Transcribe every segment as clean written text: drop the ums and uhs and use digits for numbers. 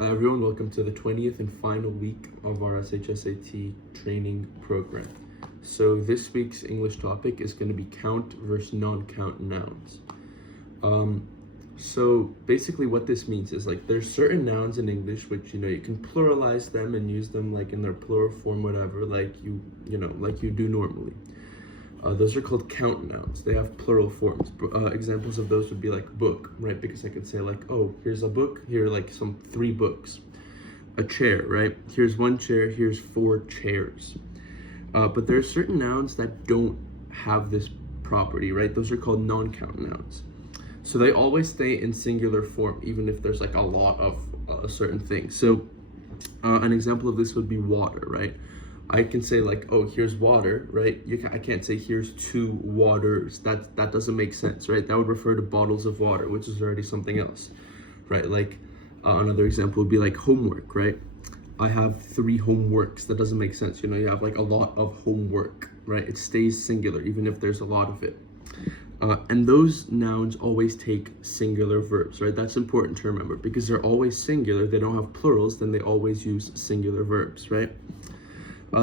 Hi everyone, welcome to the 20th and final week of our SHSAT training program. So this week's English topic is going to be count versus non-count nouns. So basically what this means is like there's certain nouns in English which you can pluralize them and use them like in their plural form, whatever, like you do normally. Those are called count nouns. They have plural forms. Examples of those would be like book, right? Because I could say like, oh, here's a book, here are like 3 books. A chair, right? Here's 1 chair, here's 4 chairs. But there are certain nouns that don't have this property, right? Those are called non-count nouns. So they always stay in singular form, even if there's like a lot of a certain thing. So an example of this would be water, right? I can say like, oh, here's water, right? I can't say here's 2 waters. That doesn't make sense, right? That would refer to bottles of water, which is already something else, right? Like another example would be like homework, right? I have 3 homeworks. That doesn't make sense. You have like a lot of homework, right? It stays singular, even if there's a lot of it. And those nouns always take singular verbs, right? That's important to remember because they're always singular. They don't have plurals, then they always use singular verbs, right?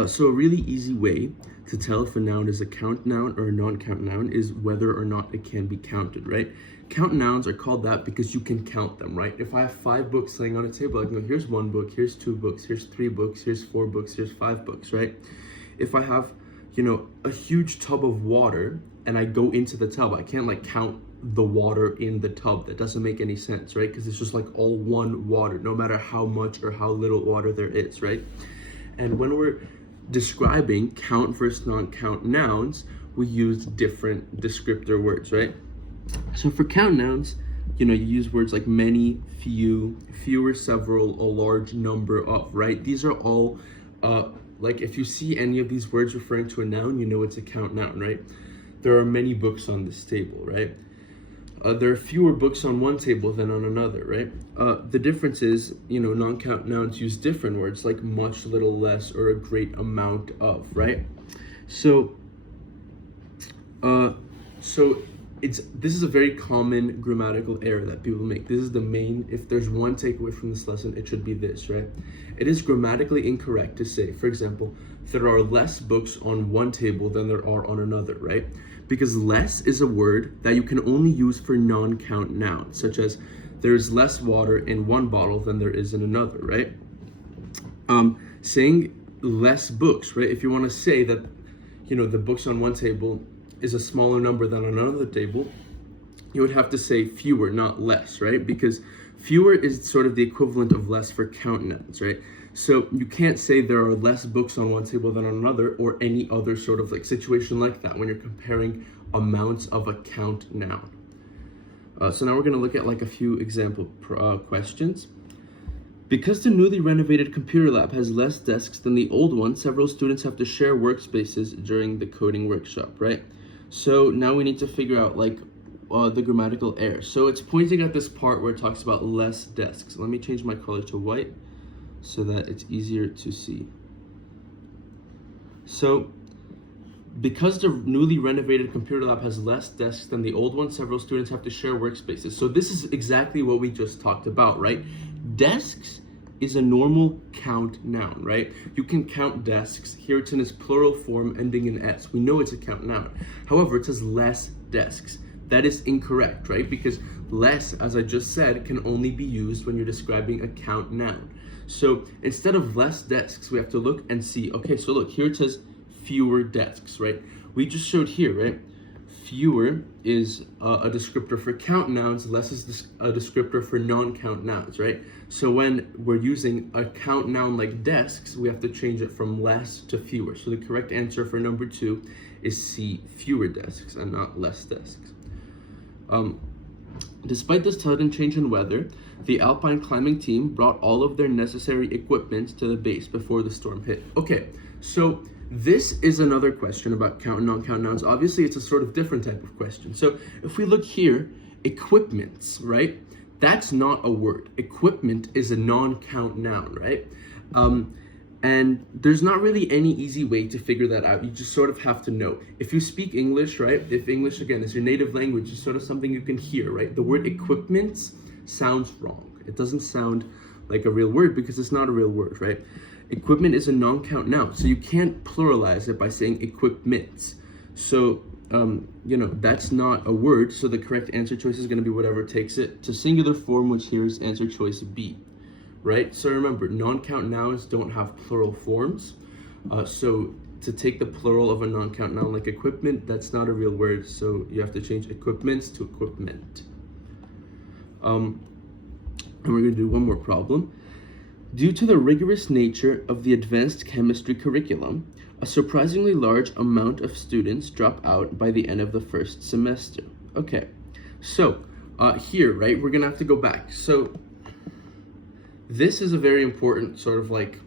So a really easy way to tell if a noun is a count noun or a non-count noun is whether or not it can be counted, right? Count nouns are called that because you can count them, right? If I have 5 books laying on a table, I can go, here's 1 book, here's 2 books, here's 3 books, here's 4 books, here's 5 books, right? If I have, a huge tub of water and I go into the tub, I can't like count the water in the tub. That doesn't make any sense, right? Because it's just like all one water, no matter how much or how little water there is, right? And when we're describing count versus non-count nouns, we use different descriptor words, right? So for count nouns, you use words like many, few, fewer, several, a large number of, right? These are all, like if you see any of these words referring to a noun, it's a count noun, right? There are many books on this table, right? There are fewer books on one table than on another, right? The difference is, non-count nouns use different words like much, little, less, or a great amount of, right? So this is a very common grammatical error that people make. This is the main, if there's one takeaway from this lesson, it should be this, right? It is grammatically incorrect to say, for example, there are less books on one table than there are on another, right? Because less is a word that you can only use for non-count nouns, such as there's less water in one bottle than there is in another, right? Saying less books, right? If you want to say that, the books on one table is a smaller number than on another table, you would have to say fewer, not less, right? Because fewer is sort of the equivalent of less for count nouns, right? So you can't say there are less books on one table than on another or any other sort of like situation like that when you're comparing amounts of a count noun. So now we're going to look at like a few example questions. Because the newly renovated computer lab has less desks than the old one, several students have to share workspaces during the coding workshop, right? So now we need to figure out like the grammatical error. So it's pointing at this part where it talks about less desks. Let me change my color to white so that it's easier to see. So because the newly renovated computer lab has less desks than the old one, several students have to share workspaces. So this is exactly what we just talked about, right? Desks is a normal count noun, right? You can count desks. Here it's in its plural form ending in S. We know it's a count noun. However, it says less desks. That is incorrect, right? Because less, as I just said, can only be used when you're describing a count noun. So instead of less desks, we have to look and see, okay, so look, here it says fewer desks, right? We just showed here, right? Fewer is a descriptor for count nouns, less is a descriptor for non-count nouns, right? So when we're using a count noun like desks, we have to change it from less to fewer. So the correct answer for number 2 is C, fewer desks and not less desks. Despite this sudden change in weather, the alpine climbing team brought all of their necessary equipment to the base before the storm hit. Okay, so this is another question about count and non-count nouns. Obviously, it's a sort of different type of question. So if we look here, equipments, right? That's not a word. Equipment is a non-count noun, right? And there's not really any easy way to figure that out. You just sort of have to know. If you speak English, right? If English, again, is your native language, it's sort of something you can hear, right? The word equipment sounds wrong. It doesn't sound like a real word because it's not a real word, right? Equipment is a non-count noun, so you can't pluralize it by saying equipments. So, that's not a word, so the correct answer choice is going to be whatever takes it to singular form, which here is answer choice B, right? So remember, non-count nouns don't have plural forms, so to take the plural of a non-count noun like equipment, that's not a real word, so you have to change equipments to equipment. And we're going to do one more problem. Due to the rigorous nature of the advanced chemistry curriculum, a surprisingly large amount of students drop out by the end of the first semester. Okay, so here, right, we're gonna have to go back. So this is a very important sort of like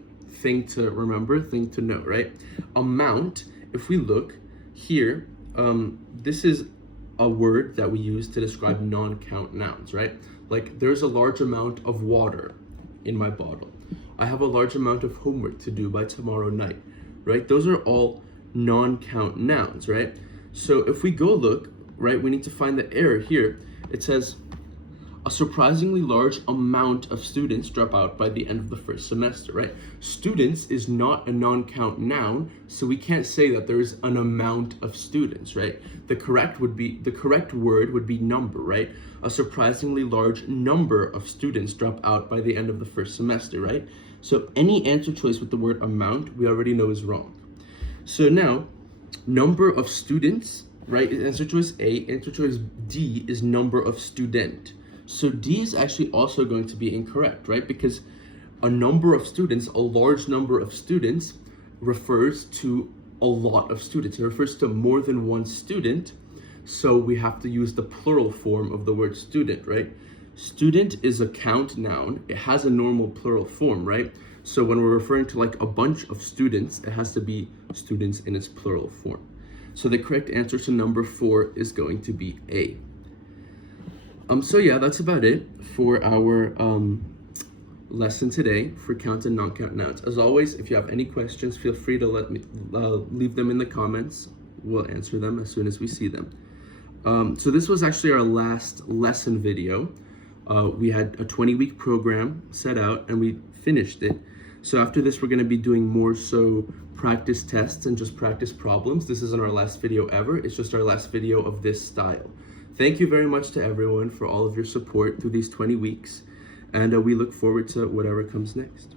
thing to remember, thing to know, right? Amount, if we look here, this is a word that we use to describe non-count nouns, right? Like there's a large amount of water in my bottle. I have a large amount of homework to do by tomorrow night, right? Those are all non-count nouns, right? So if we go look, right, we need to find the error here. It says, a surprisingly large amount of students drop out by the end of the first semester, right? Students is not a non-count noun, so we can't say that there is an amount of students, right? The correct word would be number, right? A surprisingly large number of students drop out by the end of the first semester, right? So any answer choice with the word amount, we already know is wrong. So now, number of students, right, is answer choice A. Answer choice D is number of student. So D is actually also going to be incorrect, right? Because a number of students, a large number of students, refers to a lot of students. It refers to more than one student. So we have to use the plural form of the word student, right? Student is a count noun. It has a normal plural form, right? So when we're referring to like a bunch of students, it has to be students in its plural form. So the correct answer to number 4 is going to be A. So yeah, that's about it for our lesson today for count and non-count nouns. As always, if you have any questions, feel free to let me leave them in the comments. We'll answer them as soon as we see them. So this was actually our last lesson video. We had a 20-week program set out and we finished it. So after this, we're going to be doing more so practice tests and just practice problems. This isn't our last video ever. It's just our last video of this style. Thank you very much to everyone for all of your support through these 20 weeks, and we look forward to whatever comes next.